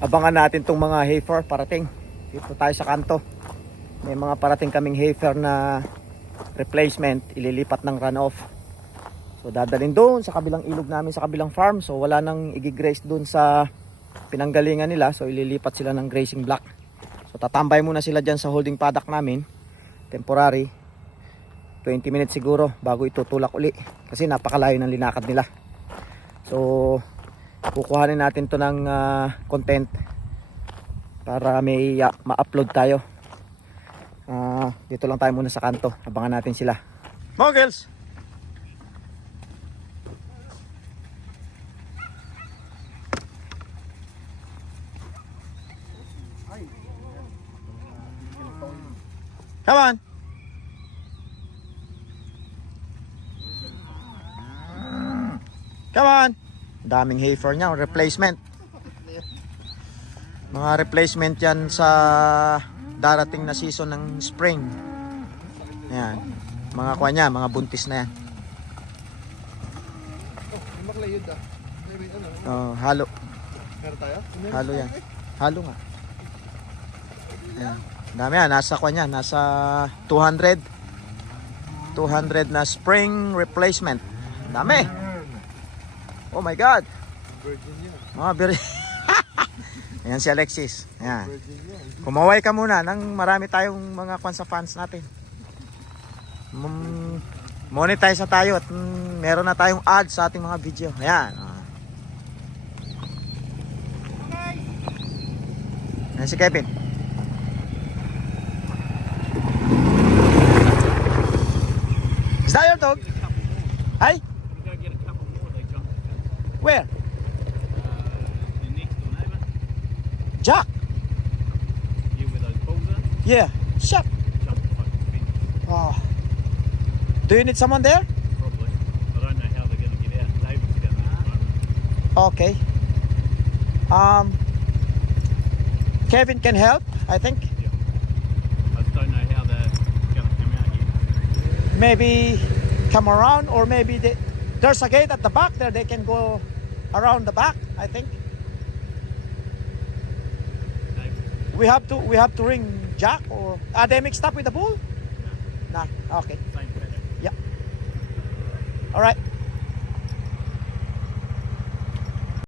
abangan natin tong mga heifer parating. Dito tayo sa kanto. May mga parating kaming heifer na replacement, ililipat ng runoff. So dadalhin doon sa kabilang ilog namin sa kabilang farm. So wala nang igigraze doon sa pinanggalingan nila. So ililipat sila ng grazing block. So tatambay muna sila dyan sa holding paddock namin. Temporary. 20 minutes siguro bago itutulak uli. Kasi napakalayo ng linakad nila. So kukuhanin natin to ng ah, content para may ah, ma-upload tayo. Ah, dito lang tayo muna sa kanto. Abangan natin sila. Muggles! Come on! Come on! Daming heifer niya, replacement. Mga replacement yan sa darating na season ng spring. Ayan. Mga kuha niya, mga buntis na yan. Oh, halo. Halo yan. Halo nga. Ayan. Dami yan. Nasa kuha niya. Nasa 200. 200 na spring replacement. Dami. Oh my God. Virgin yan. Mga bir... Ayan si Alexis. Ayan. Virgin yan. Kumaway ka muna nang marami tayong mga kwan sa fans natin. Mm, monetize na tayo at mm, meron na tayong ads sa ating mga video. Ayan. Ayan si Kevin. Is that your dog? Hi? Where? uh, the next door. Jack. You with those balls in? Yeah. Shut. Jumped the fucking fence. Oh. Do you need someone there? Probably. I don't know how they're gonna get out. David's down there at the moment. Okay. Um, Kevin can help, I think. I just don't know how they're gonna come out yet. Maybe come around, or maybe they, there's a gate at the back there. They can go around the back. I think we have to we have to ring Jack or are they mixed up with the bull? Nah. Okay. paddock. All right.